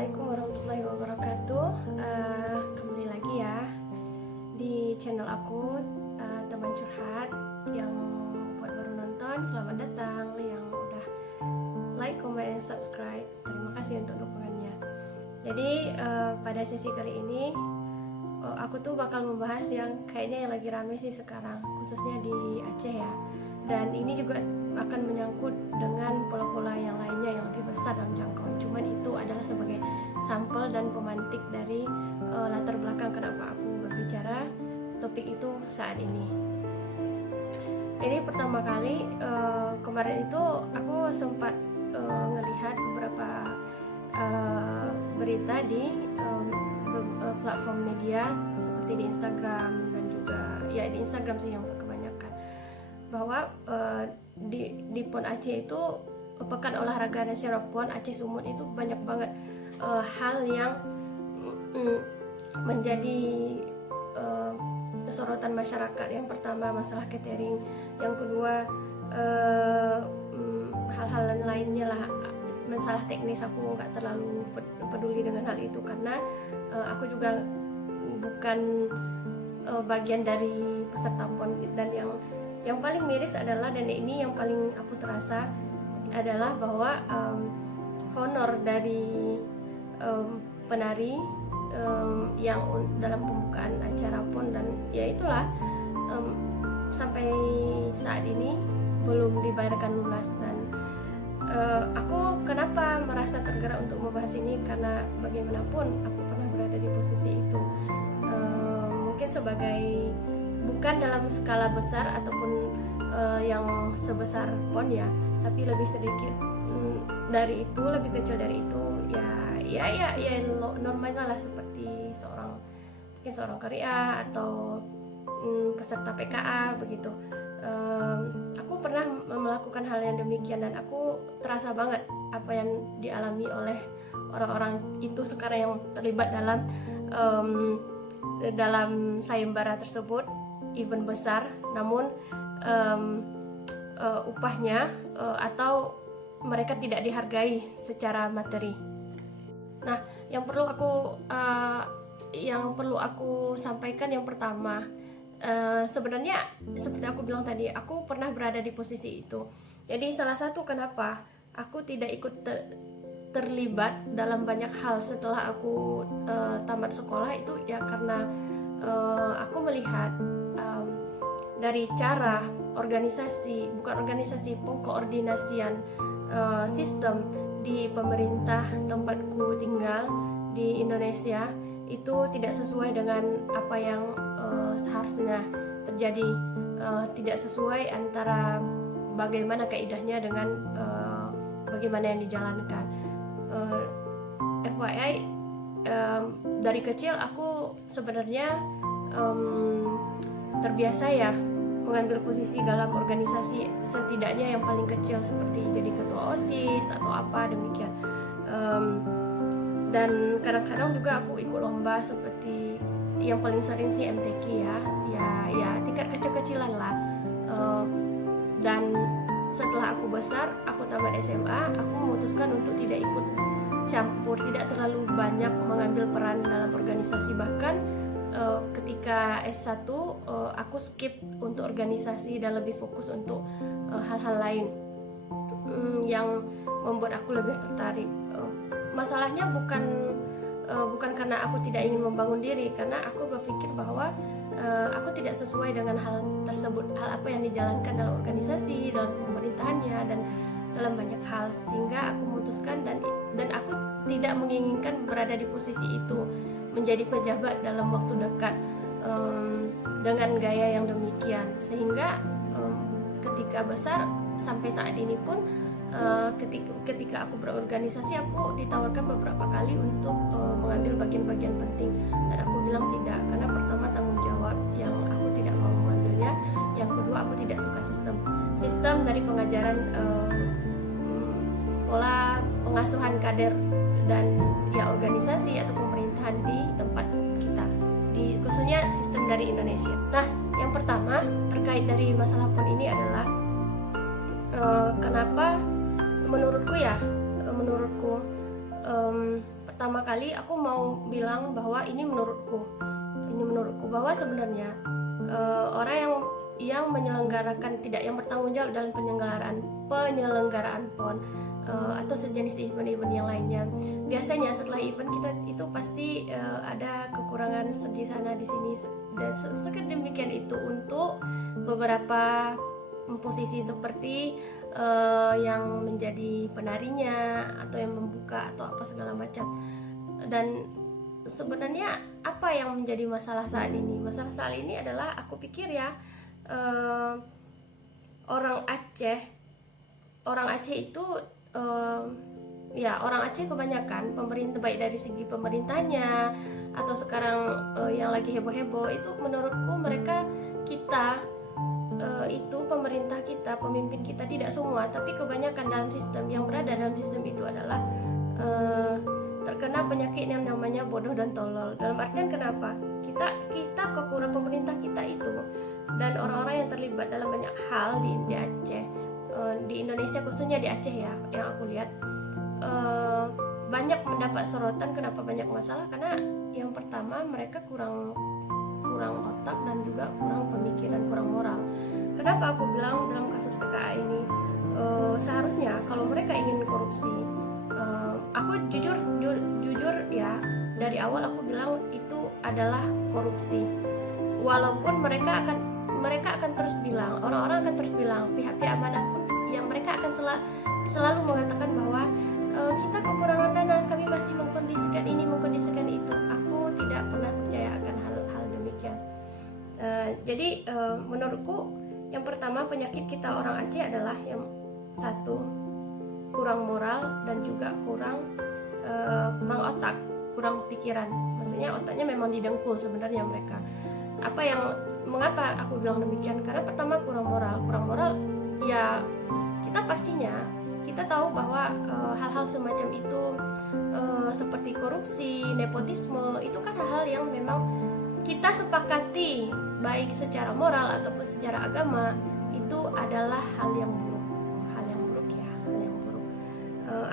Assalamualaikum warahmatullahi wabarakatuh. Kembali lagi ya di channel aku, teman curhat. Yang buat baru nonton, selamat datang. Yang udah like, comment, and subscribe, terima kasih untuk dukungannya. Jadi pada sesi kali ini aku tuh bakal membahas yang kayaknya yang lagi rame sih sekarang, khususnya di Aceh ya. Dan ini juga akan menyangkut dengan pola-pola yang lainnya yang lebih besar dalam jangkauan. Cuman itu adalah sebagai sampel dan pemantik dari latar belakang kenapa aku berbicara topik itu saat ini. Ini pertama kali kemarin itu aku sempat ngelihat beberapa berita di platform media seperti di Instagram dan juga ya di Instagram sih yang kebanyakan, bahwa di PON Aceh itu, Pekan Olahraga Nasional PON Aceh Sumut itu banyak banget hal yang menjadi sorotan masyarakat. Yang pertama masalah catering, yang kedua hal-hal lainnya lah, masalah teknis. Aku nggak terlalu peduli dengan hal itu karena aku juga bukan bagian dari peserta PON. Dan yang paling miris adalah, dan ini yang paling aku terasa adalah bahwa honor dari penari yang dalam pembukaan acara PON, dan ya itulah sampai saat ini belum dibayarkan lunas. Dan aku kenapa merasa tergerak untuk membahas ini, karena bagaimanapun aku pernah berada di posisi itu, mungkin sebagai bukan dalam skala besar ataupun yang sebesar PON ya, tapi lebih sedikit dari itu, lebih kecil dari itu, ya normalnya lah, seperti seorang karya atau peserta PKA begitu. Aku pernah melakukan hal yang demikian dan aku terasa banget apa yang dialami oleh orang-orang itu sekarang yang terlibat dalam sayembara tersebut, event besar, namun upahnya atau mereka tidak dihargai secara materi. Nah, yang perlu aku sampaikan, yang pertama, sebenarnya seperti aku bilang tadi, aku pernah berada di posisi itu. Jadi salah satu kenapa aku tidak ikut terlibat dalam banyak hal setelah aku tamat sekolah itu ya karena aku melihat dari cara pengkoordinasian sistem di pemerintah tempatku tinggal di Indonesia itu tidak sesuai dengan apa yang seharusnya terjadi, tidak sesuai antara bagaimana kaidahnya dengan bagaimana yang dijalankan. FYI, dari kecil aku sebenarnya terbiasa ya mengambil posisi dalam organisasi, setidaknya yang paling kecil seperti jadi ketua OSIS atau apa demikian. Dan kadang-kadang juga aku ikut lomba seperti yang paling sering sih MTQ ya tingkat kecil-kecilan lah. Dan setelah aku besar, aku tamat SMA, aku memutuskan untuk tidak ikut campur, tidak terlalu banyak mengambil peran dalam organisasi. Bahkan ketika S1 aku skip untuk organisasi dan lebih fokus untuk hal-hal lain yang membuat aku lebih tertarik. Masalahnya bukan karena aku tidak ingin membangun diri, karena aku berpikir bahwa aku tidak sesuai dengan hal tersebut, hal apa yang dijalankan dalam organisasi, dalam pemerintahannya, dan dalam banyak hal, sehingga aku memutuskan dan aku tidak menginginkan berada di posisi itu, menjadi pejabat dalam waktu dekat dengan gaya yang demikian. Sehingga ketika besar sampai saat ini pun ketika aku berorganisasi, aku ditawarkan beberapa kali untuk mengambil bagian-bagian penting, dan aku bilang tidak, karena pertama tanggung jawab yang aku tidak mau mengambilnya, yang kedua aku tidak suka sistem dari pengajaran, pola pengasuhan kader dan ya organisasi atau pemerintahan di tempat kita, khususnya sistem dari Indonesia. Nah, yang pertama terkait dari masalah PON ini adalah kenapa menurutku pertama kali aku mau bilang bahwa ini menurutku bahwa sebenarnya orang yang menyelenggarakan yang bertanggung jawab dalam penyelenggaraan PON atau sejenis event-event yang lainnya, biasanya setelah event kita itu pasti ada kekurangan di sana di sini, dan sedemikian itu untuk beberapa posisi seperti yang menjadi penarinya atau yang membuka atau apa segala macam. Dan sebenarnya apa yang menjadi masalah saat ini? Masalah saat ini adalah, aku pikir ya, orang Aceh itu ya orang Aceh kebanyakan pemerintah, baik dari segi pemerintahnya atau sekarang yang lagi heboh-heboh itu, menurutku kita itu pemerintah kita, pemimpin kita, tidak semua tapi kebanyakan dalam sistem yang berada dalam sistem itu adalah terkena penyakit yang namanya bodoh dan tolol. Dalam artian kenapa? Kita kekurangan pemerintah kita itu dan orang-orang yang terlibat dalam banyak hal di Aceh, di Indonesia khususnya di Aceh ya, yang aku lihat banyak mendapat sorotan. Kenapa banyak masalah? Karena yang pertama, mereka kurang otak dan juga kurang pemikiran, kurang moral. Kenapa aku bilang dalam kasus PKA ini seharusnya kalau mereka ingin korupsi, aku jujur ya, dari awal aku bilang itu adalah korupsi. Walaupun mereka akan terus bilang, orang-orang akan terus bilang, pihak-pihak manapun yang mereka akan selalu mengatakan bahwa kita kekurangan dana, kami masih mengkondisikan ini, mengkondisikan itu. Aku tidak pernah percaya akan hal demikian. Jadi menurutku yang pertama, penyakit kita orang Aceh adalah yang satu, kurang moral dan juga kurang otak, kurang pikiran. Maksudnya otaknya memang didengkul sebenarnya mereka. Mengapa aku bilang demikian? Karena pertama kurang moral ya, kita tahu bahwa hal-hal semacam itu seperti korupsi, nepotisme, itu kan hal-hal yang memang kita sepakati baik secara moral ataupun secara agama, itu adalah hal yang buruk ya, hal yang buruk.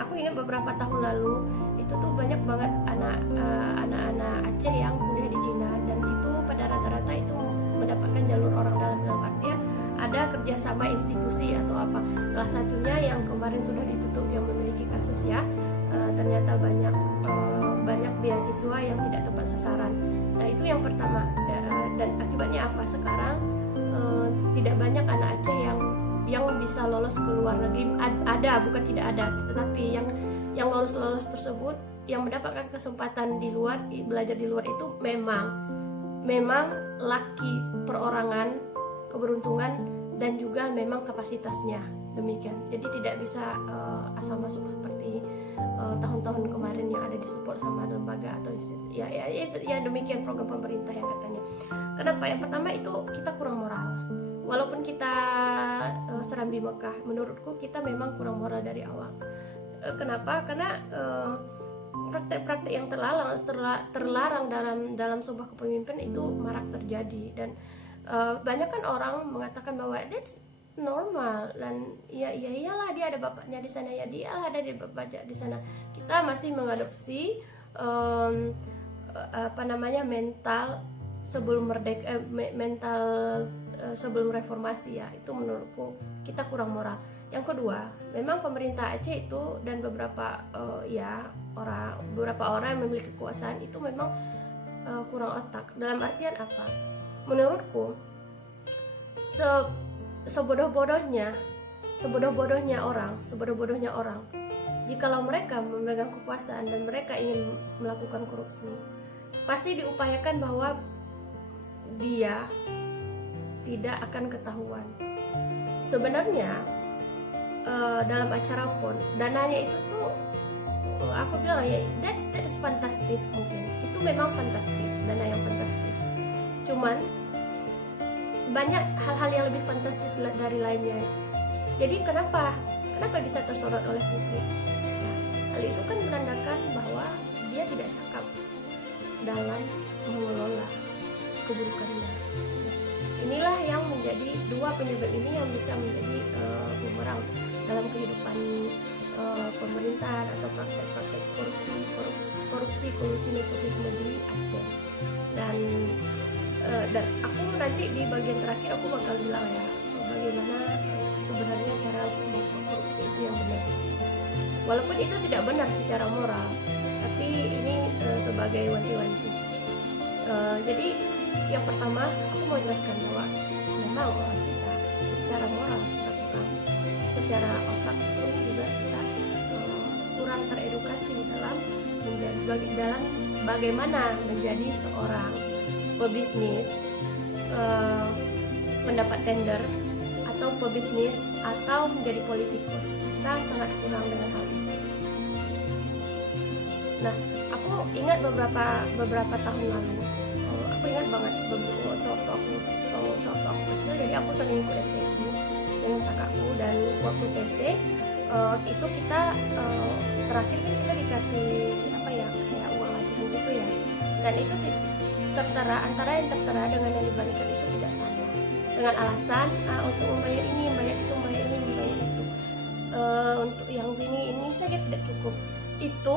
Aku ingat beberapa tahun lalu itu tuh banyak banget anak-anak Aceh yang kuliah di Cina, dan itu pada rata-rata itu mendapatkan jalur orang dalam artian ada kerjasama institusi atau apa. Salah satunya yang kemarin sudah ditutup yang memiliki kasus ya, ternyata banyak beasiswa yang tidak tepat sasaran. Nah itu yang pertama, dan akibatnya apa? Sekarang tidak banyak anak Aceh yang bisa lolos ke luar negeri. Ada, bukan tidak ada, tetapi yang lolos tersebut, yang mendapatkan kesempatan di luar, belajar di luar itu memang laki perorangan, keberuntungan, dan juga memang kapasitasnya demikian. Jadi tidak bisa asal masuk seperti tahun-tahun kemarin yang ada disupport sama lembaga atau ya demikian program pemerintah yang katanya. Kenapa? Yang pertama itu kita kurang moral. Walaupun kita Serambi Mekah, menurutku kita memang kurang moral dari awal. Kenapa? Karena praktek-praktek yang terlarang dalam sebuah kepemimpinan itu marak terjadi, dan banyak kan orang mengatakan bahwa that's normal, dan iyalah dia ada bapaknya di sana, ya dialah ada bapaknya di sana. Kita masih mengadopsi mental sebelum sebelum reformasi ya. Itu menurutku kita kurang moral. Yang kedua, memang pemerintah Aceh itu dan beberapa orang yang memiliki kekuasaan itu memang kurang otak. Dalam artian apa? Menurutku sebodoh-bodohnya orang, jikalau mereka memegang kekuasaan dan mereka ingin melakukan korupsi, pasti diupayakan bahwa dia tidak akan ketahuan. Sebenarnya dalam acara PON, dananya itu tuh aku bilang ya that is fantastis, mungkin itu memang fantastis, dana yang fantastis. Cuman banyak hal-hal yang lebih fantastis dari lainnya. Jadi kenapa bisa tersorot oleh publik? Nah, hal itu kan menandakan bahwa dia tidak cakap dalam mengelola keburukannya. Inilah yang menjadi dua penyebab ini yang bisa menjadi bumerang dalam kehidupan pemerintahan atau praktek-praktek korupsi diskusi kolusi nepotisme di Aceh. Dan aku nanti di bagian terakhir aku bakal bilang ya bagaimana sebenarnya cara korupsi itu yang benar. Walaupun itu tidak benar secara moral, tapi ini sebagai wanti-wanti. Jadi yang pertama aku mau jelaskan bahwa memang orang kita secara moral kita kurang, secara otak pun juga kita kurang teredukasi dalam bagaimana menjadi seorang pebisnis, mendapat tender atau pebisnis atau menjadi politikus. Kita sangat kurang dengan hal itu. Nah, aku ingat beberapa tahun lalu, aku ingat banget sewaktu aku kecil, jadi aku sering ikut MTQ dengan kakakku, dan waktu TC itu kita terakhir kan kita dikasih apa ya, kayak uang latihan gitu ya, dan itu antara yang tertera dengan yang diberikan itu tidak sama, dengan alasan untuk membayar ini, membayar itu, membayar ini, membayar itu, untuk yang ini saja tidak cukup. Itu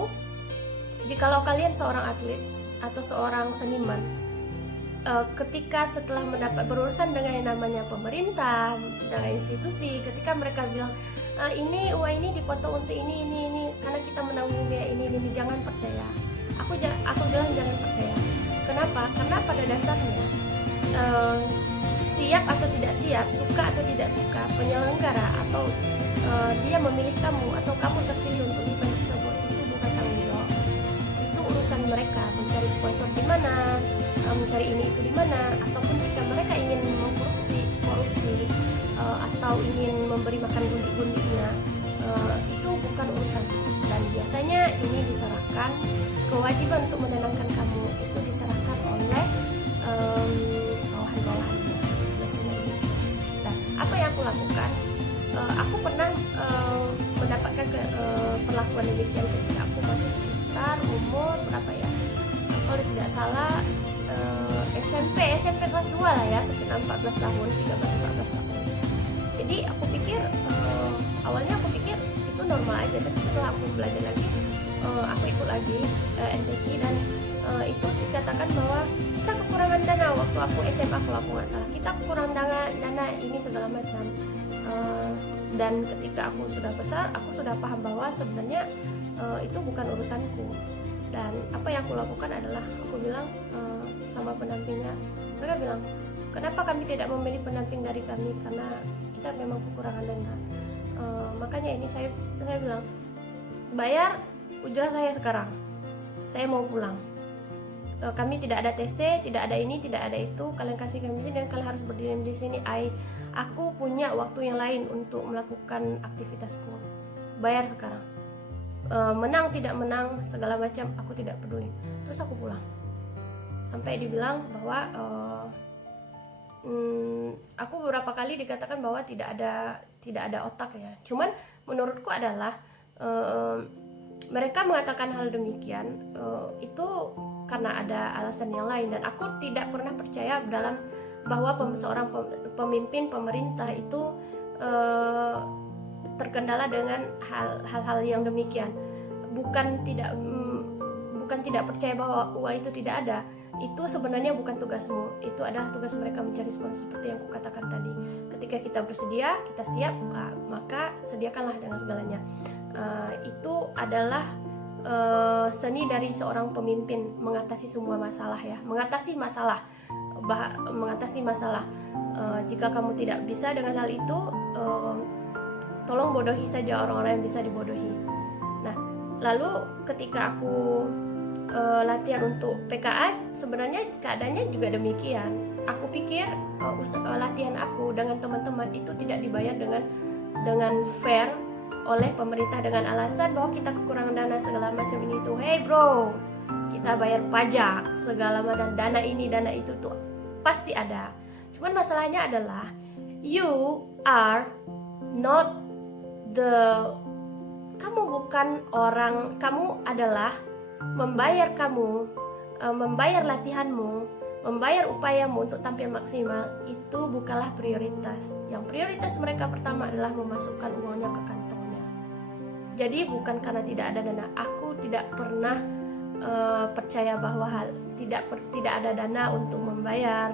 jikalau kalian seorang atlet atau seorang seniman, ketika setelah mendapat berurusan dengan yang namanya pemerintah, dengan institusi, ketika mereka bilang ini uang ini dipotong untuk ini karena kita menanggung biaya ini, jangan percaya. Aku bilang jangan percaya. Kenapa? Karena pada dasarnya siap atau tidak siap, suka atau tidak suka, penyelenggara atau dia memilih kamu atau kamu terpilih untuk event tersebut, itu bukan tanggung jawab. Itu urusan mereka, mencari sponsor di mana, mencari ini itu di mana, ataupun jika mereka ingin korupsi atau ingin memberi makan gundik-gundiknya, itu bukan urusan. Dan biasanya ini diserahkan, kewajiban untuk menenangkan kamu itu diserahkan oleh bawahan-bawahannya biasanya ini. Nah, apa yang aku lakukan? Aku pernah mendapatkan perlakuan demikian ketika aku masih sekitar umur berapa ya? Kalau tidak salah SMP kelas 2 lah ya, sekitar 14 tahun, 13-14 tahun. Jadi aku pikir awalnya aku pikir itu normal aja, tapi setelah aku belajar lagi, aku ikut lagi MTQ, dan itu dikatakan bahwa kita kekurangan dana. Waktu aku SMA kalau aku nggak salah, kita kekurangan dana ini segala macam. Dan ketika aku sudah besar, aku sudah paham bahwa sebenarnya itu bukan urusanku. Dan apa yang aku lakukan adalah aku bilang sama pendampingnya, mereka bilang, kenapa kami tidak memilih pendamping dari kami, karena kita memang kekurangan dana. Makanya ini saya bilang, bayar ujrah saya sekarang, saya mau pulang. Kami tidak ada TC, tidak ada ini, tidak ada itu, kalian kasih kami sini dan kalian harus berdiri di sini. Aku punya waktu yang lain untuk melakukan aktivitasku, bayar sekarang. Menang tidak menang segala macam aku tidak peduli. Terus aku pulang sampai dibilang bahwa aku beberapa kali dikatakan bahwa tidak ada otak ya. Cuman menurutku adalah mereka mengatakan hal demikian itu karena ada alasan yang lain, dan aku tidak pernah percaya dalam bahwa seorang pemimpin pemerintah itu terkendala dengan hal-hal yang demikian. Bukan tidak percaya bahwa uang itu tidak ada. Itu sebenarnya bukan tugasmu. Itu adalah tugas mereka mencari sponsor, seperti yang aku katakan tadi. Ketika kita bersedia, kita siap, maka sediakanlah dengan segalanya. Itu adalah seni dari seorang pemimpin, mengatasi semua masalah ya. Mengatasi masalah. Jika kamu tidak bisa dengan hal itu, tolong bodohi saja orang-orang yang bisa dibodohi. Nah, lalu ketika aku latihan untuk PKA, sebenarnya keadaannya juga demikian. Aku pikir latihan aku dengan teman-teman itu tidak dibayar dengan fair oleh pemerintah, dengan alasan bahwa kita kekurangan dana segala macam ini itu. Hey bro, kita bayar pajak segala macam, dana ini dana itu tuh pasti ada. Cuman masalahnya adalah you are not kamu bukan orang, kamu adalah membayar latihanmu, membayar upayamu untuk tampil maksimal, itu bukanlah prioritas. Yang prioritas mereka pertama adalah memasukkan uangnya ke kantongnya. Jadi bukan karena tidak ada dana, aku tidak pernah percaya bahwa tidak ada dana untuk membayar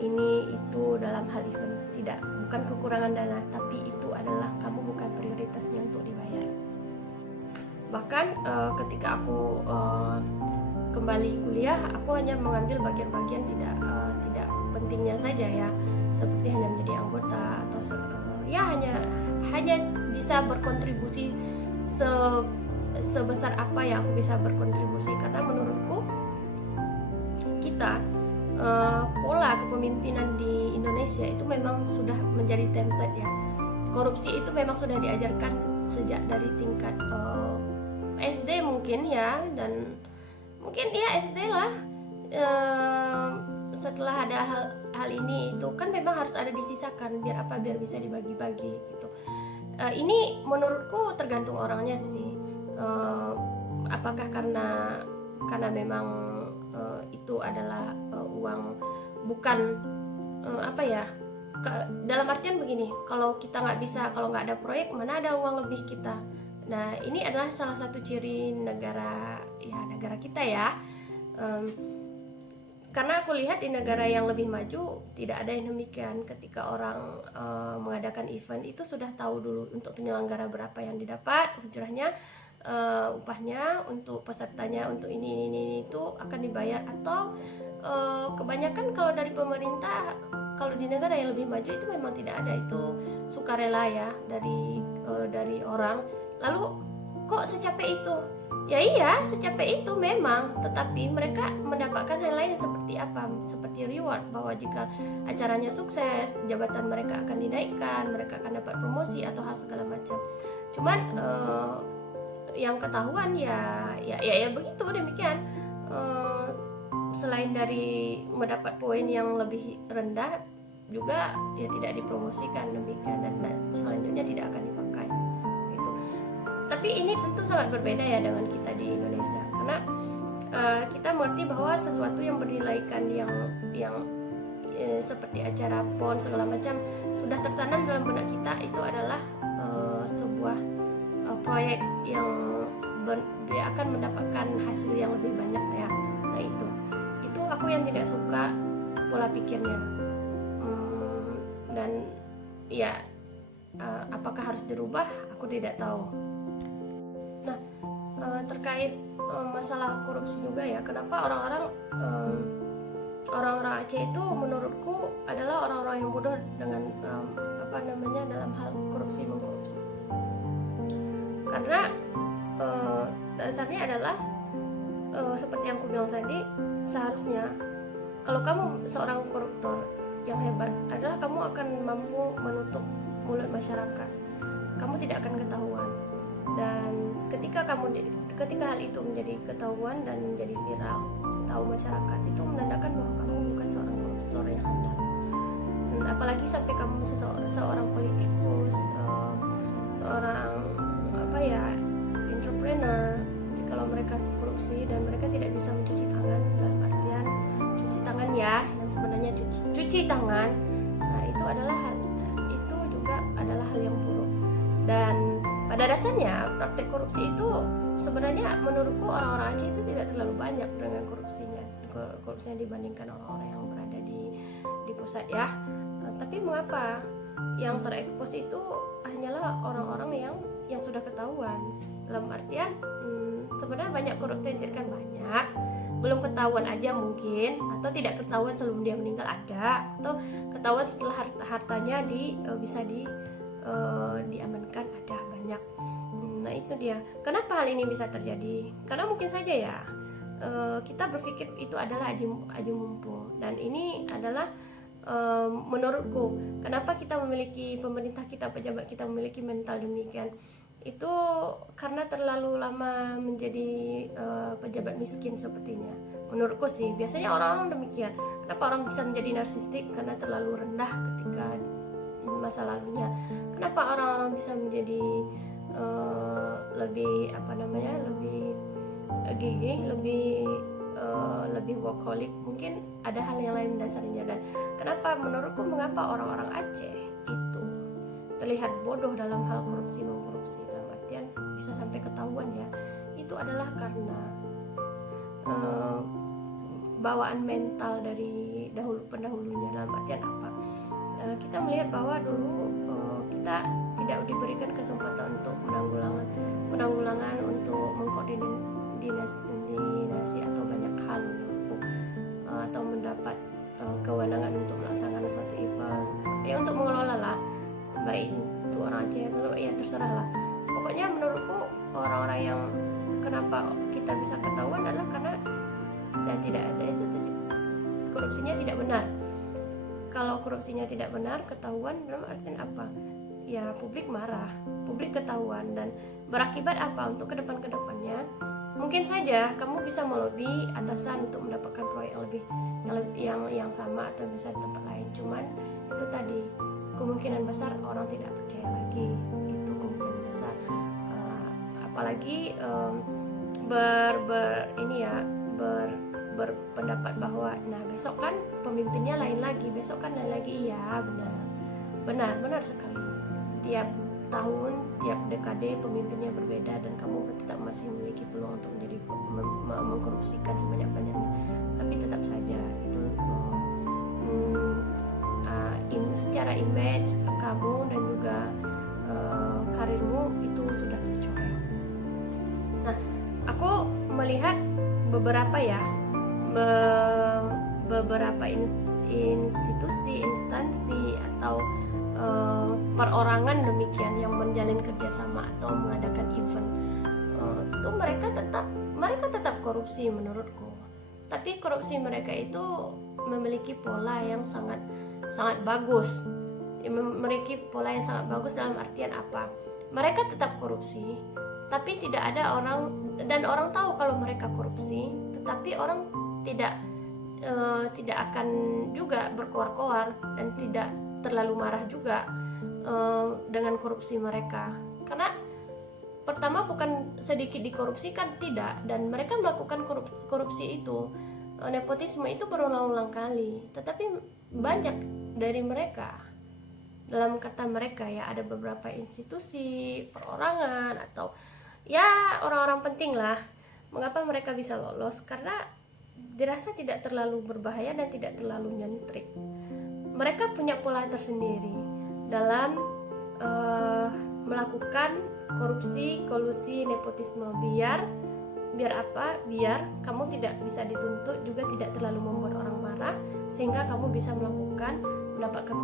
ini itu dalam hal event. Tidak, bukan kekurangan dana, tapi itu adalah kamu bukan prioritasnya untuk dibayar. Bahkan ketika aku kembali kuliah, aku hanya mengambil bagian-bagian tidak pentingnya saja ya, seperti hanya menjadi anggota atau ya hanya bisa berkontribusi sebesar apa yang aku bisa berkontribusi, karena menurutku kita pola kepemimpinan di Indonesia itu memang sudah menjadi template ya. Korupsi itu memang sudah diajarkan sejak dari tingkat SD mungkin ya, dan mungkin ya SD lah. Setelah ada hal ini itu kan memang harus ada disisakan, biar apa, biar bisa dibagi-bagi gitu. Ini menurutku tergantung orangnya sih. Apakah karena memang itu adalah uang, bukan apa ya, dalam artian begini, kalau kita kalau nggak ada proyek, mana ada uang lebih kita. Nah, ini adalah salah satu ciri negara kita ya. Karena aku lihat di negara yang lebih maju tidak ada yang demikian. Ketika orang mengadakan event itu sudah tahu dulu untuk penyelenggara berapa yang didapat, ujrahnya, upahnya, untuk pesertanya, untuk ini itu akan dibayar. Atau kebanyakan kalau dari pemerintah, kalau di negara yang lebih maju itu memang tidak ada, itu sukarela ya dari orang. Lalu kok secapek itu? Ya iya, secapek itu memang, tetapi mereka mendapatkan hal lain seperti apa? Seperti reward, bahwa jika acaranya sukses, jabatan mereka akan dinaikkan, mereka akan dapat promosi atau hal segala macam. Cuman yang ketahuan ya begitu, demikian. Selain dari mendapat poin yang lebih rendah, juga ya tidak dipromosikan, demikian, dan selanjutnya tidak akan dipakai. Tapi ini tentu sangat berbeda ya dengan kita di Indonesia, karena kita mengerti bahwa sesuatu yang bernilaikan yang seperti acara PON segala macam sudah tertanam dalam benak kita, itu adalah sebuah proyek yang dia akan mendapatkan hasil yang lebih banyak ya. Nah itu aku yang tidak suka pola pikirnya, dan ya apakah harus dirubah, aku tidak tahu. Terkait masalah korupsi juga ya, kenapa orang-orang Aceh itu menurutku adalah orang-orang yang bodoh dengan dalam hal mengkorupsi. Karena dasarnya adalah seperti yang aku bilang tadi, seharusnya kalau kamu seorang koruptor yang hebat adalah kamu akan mampu menutup mulut masyarakat, kamu tidak akan ketahuan. Dan ketika hal itu menjadi ketahuan dan menjadi viral, tahu masyarakat, itu menandakan bahwa kamu bukan seorang koruptor yang handal. Dan apalagi sampai kamu seorang politikus, seorang entrepreneur, kalau mereka korupsi dan mereka tidak bisa mencuci tangan, dalam artian cuci tangan ya, yang sebenarnya cuci tangan, nah itu juga adalah hal yang buruk. Dan pada dasarnya praktek korupsi itu sebenarnya menurutku orang-orang Aceh itu tidak terlalu banyak dengan korupsinya dibandingkan orang-orang yang berada di pusat ya. Tapi mengapa yang terekspos itu hanyalah orang-orang yang sudah ketahuan? Dalam artian sebenarnya banyak koruptor yang kan banyak, belum ketahuan aja mungkin, atau tidak ketahuan sebelum dia meninggal ada, atau ketahuan setelah hartanya bisa diamankan ada banyak. Nah itu dia, kenapa hal ini bisa terjadi? Karena mungkin saja ya kita berpikir itu adalah aji mumpung, dan ini adalah menurutku kenapa pemerintah kita, pejabat kita memiliki mental demikian, itu karena terlalu lama menjadi pejabat miskin sepertinya. Menurutku sih biasanya orang-orang demikian. Kenapa orang bisa menjadi narsistik? Karena terlalu rendah ketika masa lalunya. Kenapa orang-orang bisa menjadi lebih gigih, lebih workaholic? Mungkin ada hal yang lain dasarnya. Dan mengapa orang-orang Aceh itu terlihat bodoh dalam hal mengkorupsi, dalam artian bisa sampai ketahuan ya, itu adalah karena bawaan mental dari pendahulunya. Dalam artian apa? Kita melihat bahwa dulu kita tidak diberikan kesempatan untuk penanggulangan untuk mengkoordinasi atau banyak hal menurutku, atau mendapat kewenangan untuk melaksanakan suatu event, untuk mengelola lah, baik itu orang Aceh atau terserah lah. Pokoknya menurutku orang-orang yang kenapa kita bisa ketahuan adalah karena tidak ada itu korupsinya tidak benar. Kalau korupsinya tidak benar ketahuan, dalam artian apa? Ya publik marah, publik ketahuan, dan berakibat apa untuk kedepannya? Mungkin saja kamu bisa melobi atasan untuk mendapatkan proyek yang sama atau bisa di tempat lain. Cuman itu tadi, kemungkinan besar orang tidak percaya lagi. Itu kemungkinan besar. Apalagi berpendapat bahwa besok kan pemimpinnya lain lagi, besok kan lain lagi. Iya, benar sekali. Tiap tahun, tiap dekade pemimpinnya berbeda, dan kamu tetap masih memiliki peluang untuk mengkorupsikan sebanyak-banyaknya. Tapi tetap saja itu secara image kamu dan juga karirmu itu sudah tercoreng. Nah, aku melihat beberapa institusi, instansi atau perorangan demikian yang menjalin kerjasama atau mengadakan event, itu mereka tetap korupsi menurutku. Tapi korupsi mereka itu memiliki pola yang sangat bagus. Memiliki pola yang sangat bagus dalam artian apa? Mereka tetap korupsi, tapi tidak ada orang tahu kalau mereka korupsi, tetapi orang tidak akan juga berkoar-koar dan tidak terlalu marah juga dengan korupsi mereka, karena pertama bukan sedikit dikorupsikan, tidak, dan mereka melakukan korupsi itu, nepotisme itu berulang-ulang kali. Tetapi banyak dari mereka, dalam kata mereka ya, ada beberapa institusi, perorangan atau ya orang-orang penting lah. Mengapa mereka bisa lolos? Karena dirasa tidak terlalu berbahaya dan tidak terlalu nyentrik. Mereka punya pola tersendiri dalam melakukan korupsi, kolusi, nepotisme. Biar apa? Biar kamu tidak bisa dituntut, juga tidak terlalu membuat orang marah, sehingga kamu bisa mendapatkan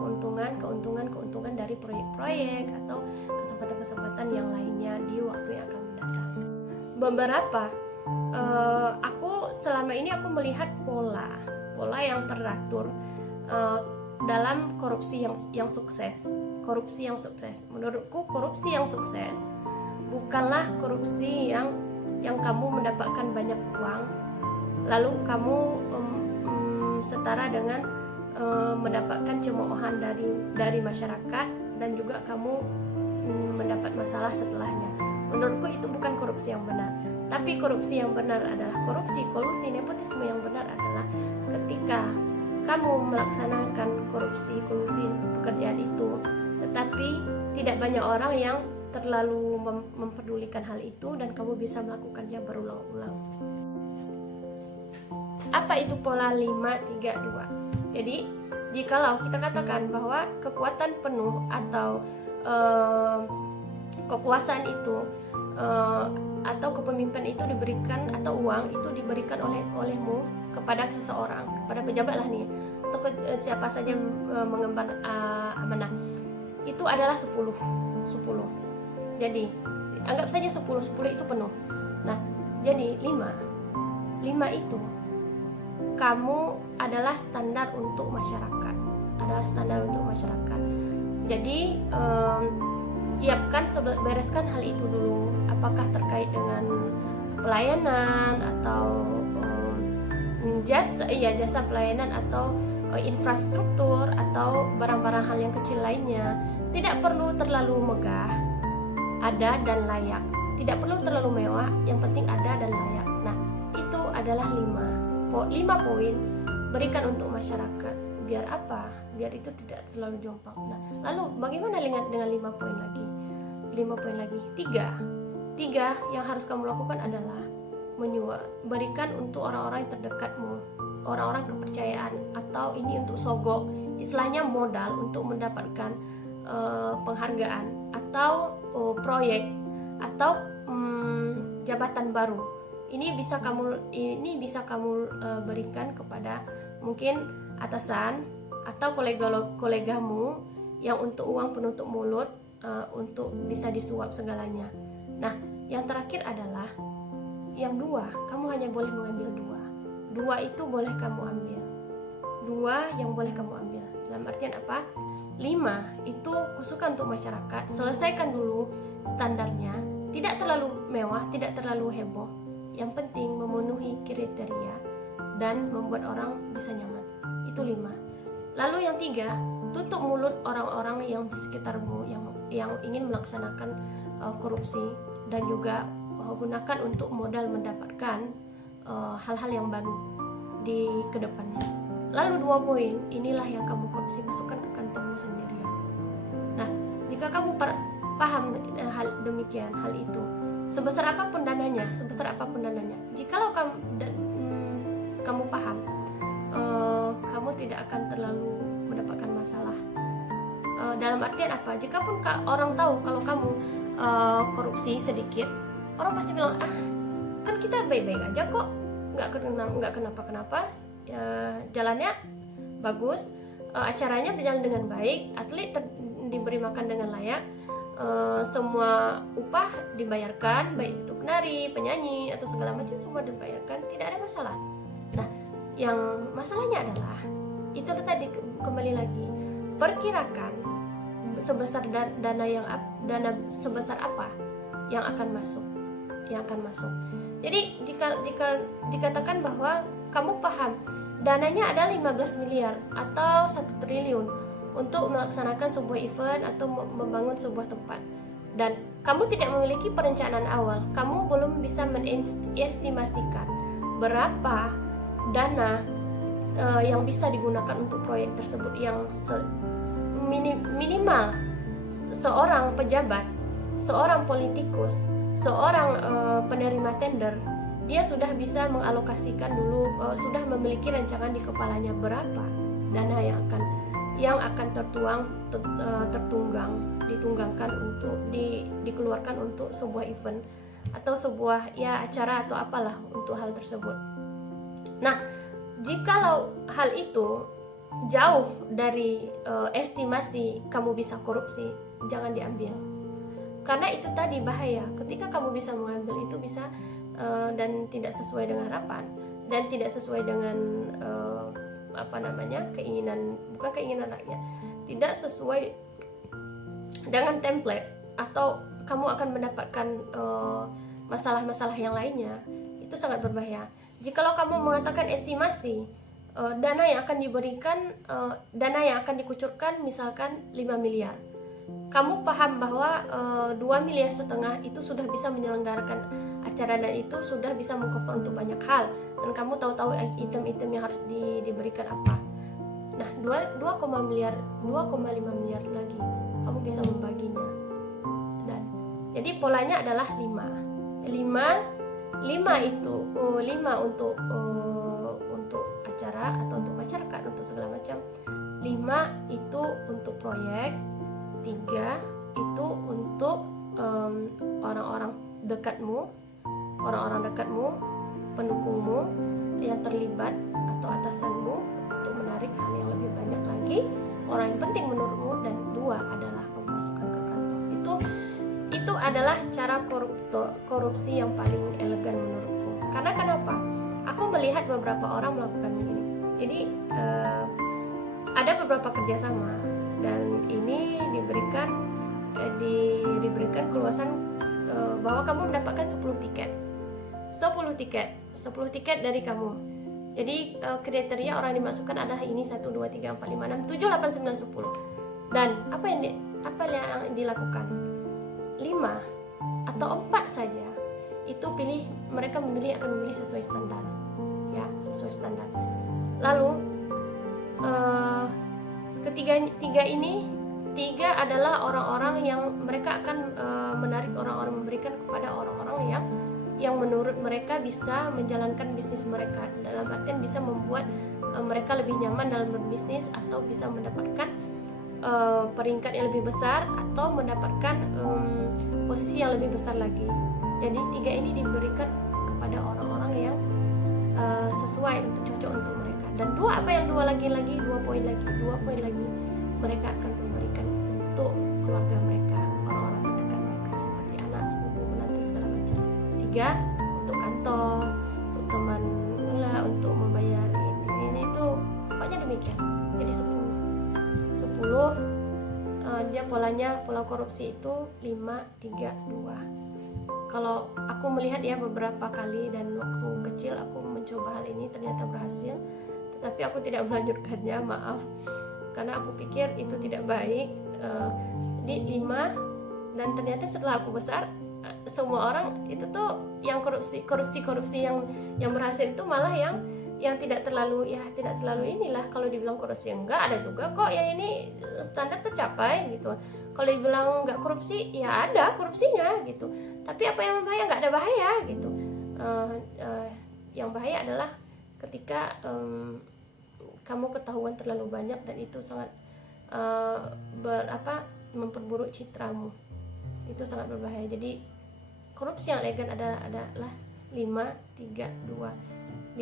keuntungan dari proyek-proyek atau kesempatan-kesempatan yang lainnya di waktu yang akan mendatang. Beberapa aku selama ini melihat pola yang teratur dalam korupsi yang sukses. Menurutku korupsi yang sukses bukanlah korupsi yang kamu mendapatkan banyak uang lalu kamu setara dengan mendapatkan cemoohan dari masyarakat dan juga kamu mendapat masalah setelahnya. Menurutku itu bukan korupsi yang benar. Tapi korupsi yang benar adalah korupsi, kolusi, nepotisme yang benar adalah ketika kamu melaksanakan korupsi, kolusi, pekerjaan itu, tetapi tidak banyak orang yang terlalu memperdulikan hal itu dan kamu bisa melakukannya berulang-ulang. Apa itu pola 5-3-2? Jadi, jikalau kita katakan bahwa kekuatan penuh atau kekuasaan itu atau kepemimpinan itu diberikan, atau uang itu diberikan olehmu kepada seseorang, kepada pejabat lah nih, atau siapa saja mengemban amanah, itu adalah 10. Jadi anggap saja 10 itu penuh. Nah, jadi 5 itu kamu adalah standar untuk masyarakat. Jadi bereskan hal itu dulu. Apakah terkait dengan pelayanan atau jasa pelayanan atau infrastruktur atau barang-barang hal yang kecil lainnya. Tidak perlu terlalu megah, ada dan layak. Tidak perlu terlalu mewah, yang penting ada dan layak. Nah, itu adalah 5 poin berikan untuk masyarakat. Biar apa? Biar itu tidak terlalu jomplang. Nah, lalu bagaimana dengan 5 poin lagi? 5 poin lagi. 3 yang harus kamu lakukan adalah menyuap. Berikan untuk orang-orang yang terdekatmu, orang-orang kepercayaan, atau ini untuk sogok, istilahnya modal untuk mendapatkan penghargaan atau proyek atau jabatan baru. Ini bisa kamu berikan kepada mungkin atasan atau kolegamu yang untuk uang penutup mulut, untuk bisa disuap segalanya. Nah, yang terakhir adalah yang dua, kamu hanya boleh mengambil dua itu boleh kamu ambil, dua yang boleh kamu ambil. Dalam artian apa? 5 itu khususkan untuk masyarakat, selesaikan dulu standarnya, tidak terlalu mewah, tidak terlalu heboh, yang penting memenuhi kriteria dan membuat orang bisa nyaman. Itu 5. Lalu yang 3, tutup mulut orang-orang yang di sekitarmu yang ingin melaksanakan korupsi, dan juga gunakan untuk modal mendapatkan hal-hal yang baru di kedepannya. Lalu 2 poin, inilah yang kamu korupsi, masukkan ke kantongmu sendirian. Nah, jika kamu paham hal demikian, hal itu, sebesar apapun dananya, jikalau kamu paham, kamu tidak akan terlalu mendapatkan masalah. Dalam artian apa? Jikapun orang tahu kalau kamu korupsi sedikit, orang pasti bilang, kan kita baik-baik aja kok, nggak kenapa-kenapa, jalannya bagus, acaranya berjalan dengan baik, atlet diberi makan dengan layak, semua upah dibayarkan, baik itu penari, penyanyi atau segala macam, semua dibayarkan, tidak ada masalah. Nah, yang masalahnya adalah itu tadi, kembali lagi, perkirakan sebesar dana sebesar apa yang akan masuk. Jadi dikatakan bahwa kamu paham dananya ada 15 miliar atau 1 triliun untuk melaksanakan sebuah event atau membangun sebuah tempat, dan kamu tidak memiliki perencanaan awal, kamu belum bisa mengestimasikan berapa dana yang bisa digunakan untuk proyek tersebut, yang minimal seorang pejabat, seorang politikus, seorang penerima tender, dia sudah bisa mengalokasikan dulu, sudah memiliki rancangan di kepalanya berapa dana yang akan ditunggangkan untuk dikeluarkan untuk sebuah event atau sebuah acara atau apalah untuk hal tersebut. Nah, jikalau hal itu jauh dari estimasi kamu bisa korupsi, jangan diambil. Karena itu tadi bahaya, ketika kamu bisa mengambil itu bisa dan tidak sesuai dengan harapan dan tidak sesuai dengan bukan keinginan rakyat, tidak sesuai dengan template, atau kamu akan mendapatkan masalah-masalah yang lainnya. Itu sangat berbahaya. Jikalau kamu mengatakan estimasi dana yang akan diberikan, dana yang akan dikucurkan misalkan 5 miliar, kamu paham bahwa 2,5 miliar itu sudah bisa menyelenggarakan acara, dan itu sudah bisa mengcover untuk banyak hal, dan kamu tahu item-item yang harus diberikan apa. Nah, 2,5 miliar lagi kamu bisa membaginya. Dan jadi polanya adalah 5 untuk acara atau untuk masyarakat, untuk segala macam. 5 itu untuk proyek, 3 itu untuk orang-orang dekatmu, pendukungmu yang terlibat atau atasanmu, untuk menarik hal yang lebih banyak lagi, orang yang penting menurutmu, dan 2 adalah kamu masukkan ke kantong. Itu adalah cara korupsi yang paling elegan menurutku. Karena kenapa? Aku melihat beberapa orang melakukan begini. Jadi ada beberapa kerjasama, dan ini diberikan keluasan bahwa kamu mendapatkan 10 tiket dari kamu. Jadi kriteria orang yang dimasukkan adalah ini 1, 2, 3, 4, 5, 6, 7, 8, 9, 10. Dan apa yang dilakukan? 5 atau 4 saja. Itu mereka akan memilih sesuai standar. Ya, sesuai standar. Lalu tiga adalah orang-orang yang mereka akan menarik orang-orang, memberikan kepada orang-orang yang yang menurut mereka bisa menjalankan bisnis mereka, dalam artian bisa membuat mereka lebih nyaman dalam berbisnis, atau bisa mendapatkan peringkat yang lebih besar, atau mendapatkan posisi yang lebih besar lagi. Jadi 3 ini diberikan kepada orang-orang yang sesuai, untuk cocok untuk mereka. Dan 2 apa yang 2 lagi 2 poin lagi mereka akan memberikan untuk keluarga mereka, orang-orang terdekat mereka, seperti anak, sepupu, menantu, segala macam. 3 untuk kantor, untuk teman lah, untuk membayar ini itu, pokoknya demikian. Jadi 10 dia pola korupsi itu 5, 3, 2. Kalau aku melihat ya beberapa kali, dan waktu kecil aku mencoba hal ini ternyata berhasil, tetapi aku tidak melanjutkannya, maaf, karena aku pikir itu tidak baik. Jadi 5, dan ternyata setelah aku besar, semua orang itu tuh yang korupsi yang berhasil itu malah yang tidak terlalu inilah. Kalau dibilang korupsi enggak, ada juga kok yang ini standar tercapai gitu. Kalau dibilang enggak korupsi, ya ada korupsinya gitu. Tapi apa yang berbahaya? Enggak ada bahaya gitu. Yang bahaya adalah ketika kamu ketahuan terlalu banyak, dan itu sangat memperburuk citramu. Itu sangat berbahaya. Jadi korupsi yang elegan adalah 5, 3, 2.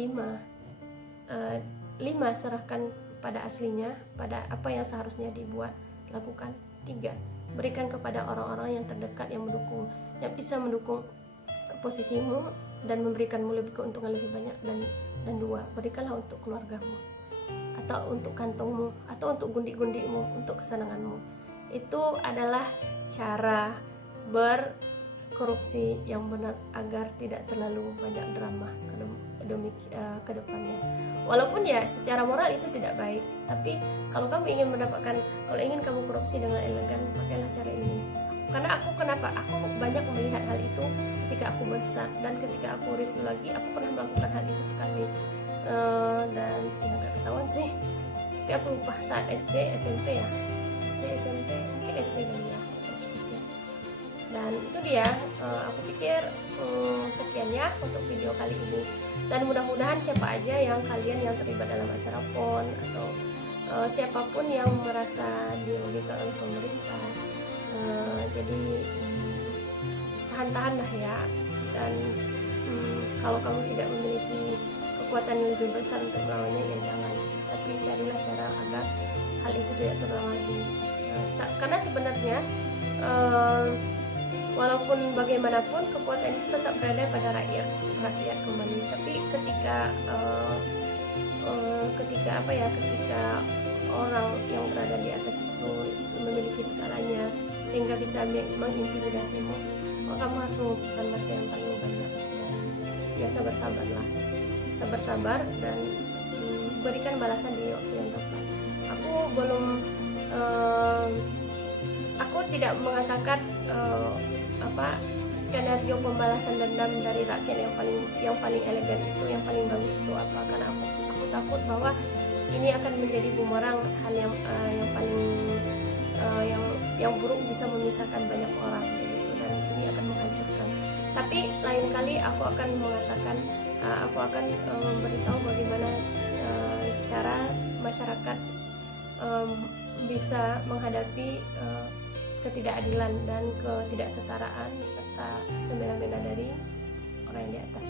5 serahkan pada aslinya, pada apa yang seharusnya dibuat, lakukan. 3 berikan kepada orang-orang yang terdekat, yang bisa mendukung posisimu dan memberikanmu keuntungan lebih banyak. Dan 2 berikanlah untuk keluargamu, atau untuk kantongmu, atau untuk gundik-gundikmu, untuk kesenanganmu. Itu adalah cara berkorupsi yang benar, agar tidak terlalu banyak drama ke depannya. Walaupun ya secara moral itu tidak baik, tapi kalau ingin kamu korupsi dengan elegan, pakailah cara ini. Kenapa aku banyak melihat hal itu ketika aku besar, dan ketika aku review lagi, aku pernah melakukan hal itu sekali, dan ya nggak ketahuan sih, tapi aku lupa saat SD SMP, mungkin SD kali ya. Dan itu dia, aku pikir sekian ya untuk video kali ini. Dan mudah-mudahan siapa aja yang terlibat dalam acara PON, atau siapapun yang merasa dirugikan oleh pemerintah, jadi tahan-tahan lah ya. Dan kalau kamu tidak memiliki kekuatan yang lebih besar untuk melawannya, ya jangan. Tapi carilah cara agar hal itu tidak terulang lagi. Karena sebenarnya walaupun bagaimanapun, kekuatan itu tetap berada pada rakyat kembali. Tapi ketika orang yang berada di atas itu memiliki skalanya, sehingga bisa mengintimidasimu, maka kamu harus mengumpulkan masa yang paling banyak. Dan ya sabar, dan berikan balasan di waktu yang tepat. Aku tidak mengatakan skenario pembalasan dendam dari rakyat yang paling elegan itu, yang paling bagus itu apa, karena aku takut bahwa ini akan menjadi bumerang, hal yang buruk, bisa memisahkan banyak orang gitu, dan ini akan menghancurkan. Tapi lain kali aku akan memberitahu bagaimana cara masyarakat bisa menghadapi ketidakadilan dan ketidaksetaraan, serta semena-mena dari orang yang di atas.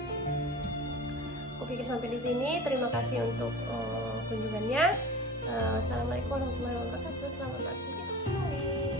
Aku pikir sampai di sini. Terima kasih untuk kunjungannya. Assalamualaikum warahmatullahi wabarakatuh. Selamat beraktivitas kembali.